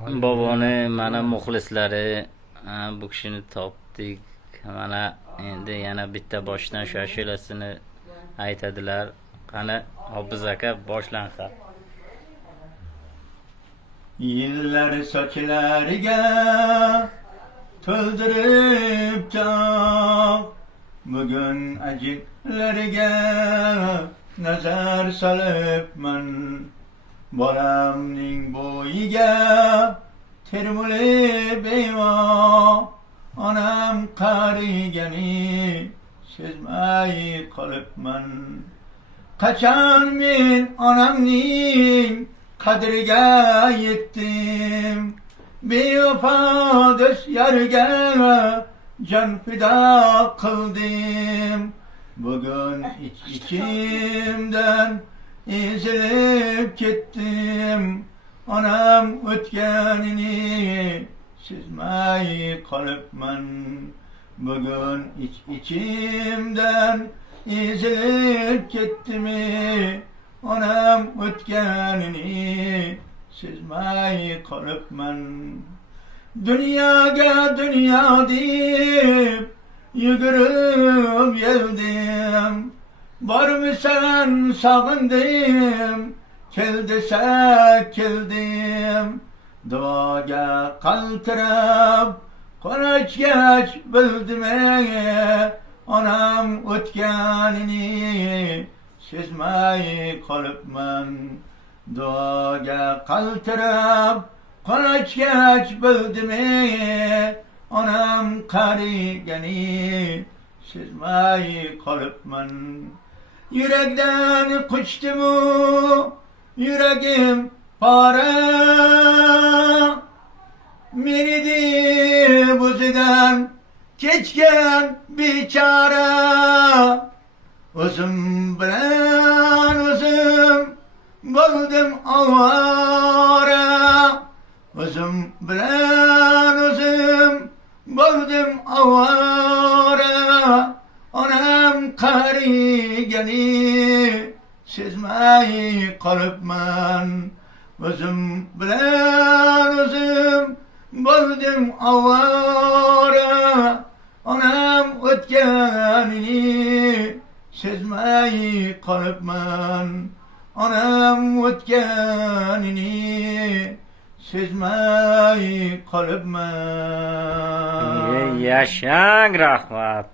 boboni mana muxlislari bu kishini topdik. Mana endi yana bitta boshdan shu ashulasini aytadilar. Qani Hofiz aka boshlansa. Yıllar sochlarga to'ldirib choq, bugun ajinlarga nazar solibman. Bolamning bo'yiga termulib eyvon, onam qarigani sezmay qolibman. Qachon men onamning qadriga yettim, bevafo do'st yarga jon fido qildim. Bugun ichimdan ezilib ketdim, onam o'tganini sezmay qolibman. Bugun ichimdan ezilib ketdim, onam o'tganini sezmay qolibman. Dunyoga dunyo deb yugurib yeldim, bormisan sog'indim, kel desa keldim. Duoga qaltirab qo'l ochgach bildim, onam o'tganini sezmay qolibman. Duoga qaltirab qo'l ochgach bildim, onam qarigani sezmay qolibman. Yurakdan quchdimu yuragim pora, meni deb o'zidan kechgan bechora. O'zim bilan o'zim bo'ldim ovora, o'zim bilan o'zim bo'ldim ovora. Onam qarigani sezmay qolibman. O'zim bilan o'zim bo'ldim ovora, onam o'tganini sezmay qolibman. Onam o'tganini sezmay qolibman. Yashang, rahmat.